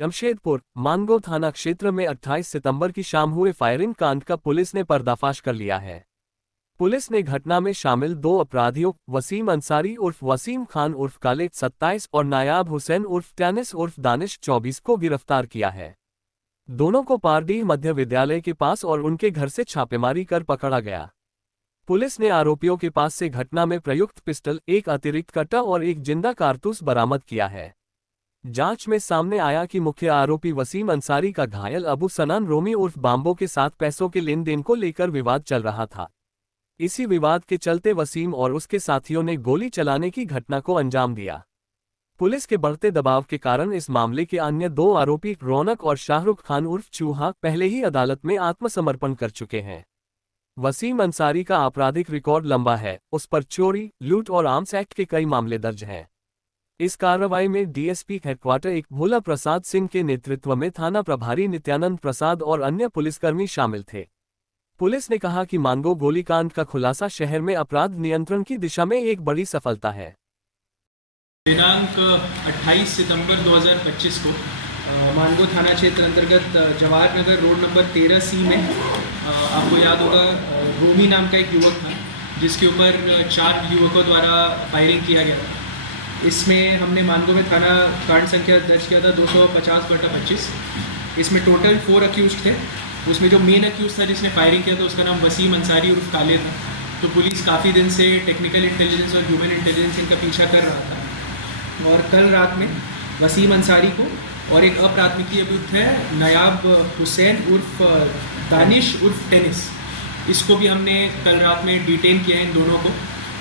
जमशेदपुर मानगो थाना क्षेत्र में 28 सितंबर की शाम हुए फायरिंग कांड का पुलिस ने पर्दाफाश कर लिया है। पुलिस ने घटना में शामिल 2 अपराधियों वसीम अंसारी उर्फ वसीम खान उर्फ काले 27 और नायाब हुसैन उर्फ टेनिस उर्फ दानिश 24 को गिरफ्तार किया है। दोनों को पारडीह मध्य विद्यालय के पास और उनके घर से छापेमारी कर पकड़ा गया। पुलिस ने आरोपियों के पास से घटना में प्रयुक्त पिस्टल, एक अतिरिक्त कट्टा और एक जिंदा कारतूस बरामद किया है। जांच में सामने आया कि मुख्य आरोपी वसीम अंसारी का घायल अबू सनान रोमी उर्फ बाम्बो के साथ पैसों के लेन देन को लेकर विवाद चल रहा था। इसी विवाद के चलते वसीम और उसके साथियों ने गोली चलाने की घटना को अंजाम दिया। पुलिस के बढ़ते दबाव के कारण इस मामले के अन्य 2 आरोपी रौनक और शाहरुख खान उर्फ चूहा पहले ही अदालत में आत्मसमर्पण कर चुके हैं। वसीम अंसारी का आपराधिक रिकॉर्ड लंबा है, उस पर चोरी, लूट और आर्म्स एक्ट के कई मामले दर्ज हैं। इस कार्रवाई में डीएसपी हेडक्वार्टर एक भोला प्रसाद सिंह के नेतृत्व में थाना प्रभारी नित्यानंद प्रसाद और अन्य पुलिसकर्मी शामिल थे। पुलिस ने कहा कि मानगो गोलीकांड का खुलासा शहर में अपराध नियंत्रण की दिशा में एक बड़ी सफलता है। दिनांक 28 सितंबर 2025 को मानगो थाना क्षेत्र अंतर्गत Jawahar Nagar road number 13C में आपको याद होगा रोमी नाम का एक युवक था जिसके ऊपर 4 युवकों द्वारा फायरिंग किया गया था। इसमें हमने मानगो में थाना कांड संख्या दर्ज किया था 250/25। इसमें टोटल 4 अक्यूज थे। उसमें जो मेन अक्यूज था जिसने फायरिंग किया था उसका नाम वसीम अंसारी उर्फ काले था। तो पुलिस काफ़ी दिन से टेक्निकल इंटेलिजेंस और ह्यूमन इंटेलिजेंस इनका पीछा कर रहा था और कल रात में वसीम अंसारी को और एक अप्राथमिकी अभियुक्त है नायाब हुसैन उर्फ दानिश उर्फ टेनिस, इसको भी हमने कल रात में डिटेन किया है इन दोनों को।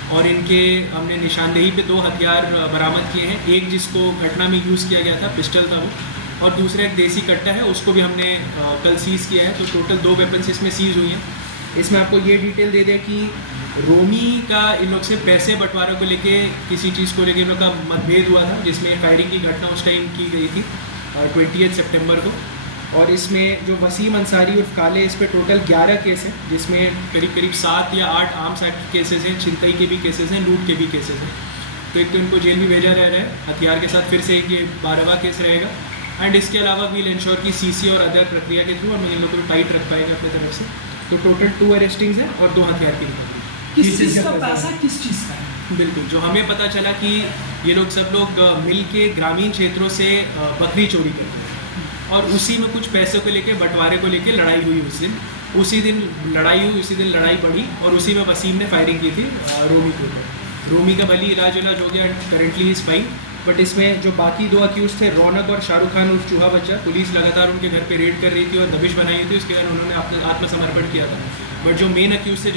और इनके हमने निशानदेही पे 2 हथियार बरामद किए हैं। एक जिसको घटना में यूज़ किया गया था पिस्टल था वो, और दूसरा एक देसी कट्टा है उसको भी हमने कल सीज़ किया है। तो टोटल 2 वेपन्स इसमें सीज़ हुई हैं। इसमें आपको ये डिटेल दे दें कि रोमी का इन लोग से पैसे बंटवारे को लेके किसी चीज़ को लेके इन लोग का मतभेद हुआ था जिसमें फायरिंग की घटना उस टाइम की गई थी 20 सितंबर को। और इसमें जो वसीम अंसारी और काले इस पर टोटल 11 केस हैं जिसमें करीब 7 या 8 आर्म्स एक्ट केसेस हैं, छिनतई के भी केसेस हैं, लूट के भी केसेस हैं। तो एक तो इनको जेल भी भेजा जा रहा है हथियार के साथ, फिर से एक ये 12वां केस रहेगा। एंड इसके अलावा वील इंश्योर की सीसी और अदर प्रक्रिया के थ्रू हम इन लोगों को टाइट रख पाएगा अपनी तरफ से। तो टोटल 2 अरेस्टिंग्स हैं और 2 हथियार की किस चीज़ का पैसा किस चीज़ का है? बिल्कुल, जो हमें पता चला कि ये लोग सब लोग मिल के ग्रामीण क्षेत्रों से बकरी चोरी करते हैं और उसी में कुछ पैसों को लेके बंटवारे को लेके लड़ाई हुई उसी दिन लड़ाई हुई, उसी दिन लड़ाई बढ़ी और उसी में वसीम ने फायरिंग की थी रोमी के ऊपर। रोमी का भली इलाज हो गया, करेंटली इज फाइन। बट इसमें जो बाकी 2 अक्यूज थे रौनक और शाहरुख खान उर्फ चूहा बच्चा, पुलिस लगातार उनके घर पे रेड कर रही थी और दबिश बनाई थी। उसके कारण उन्होंने आत्मसमर्पण किया था। बट जो मेन अक्यूज थे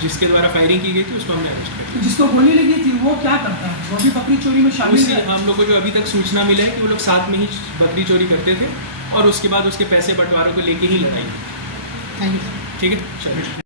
जिसके द्वारा फायरिंग की गई थी उसको हमने अरेस्ट किया। जिसको गोली लगी थी वो क्या करता है? वो भी बकरी चोरी में शामिल है? हम लोग को जो अभी तक सूचना मिला है कि वो लोग साथ में ही बकरी चोरी करते थे और उसके बाद उसके पैसे बंटवारों को लेके ही लड़ाई। Thank you. ठीक है, चलिए।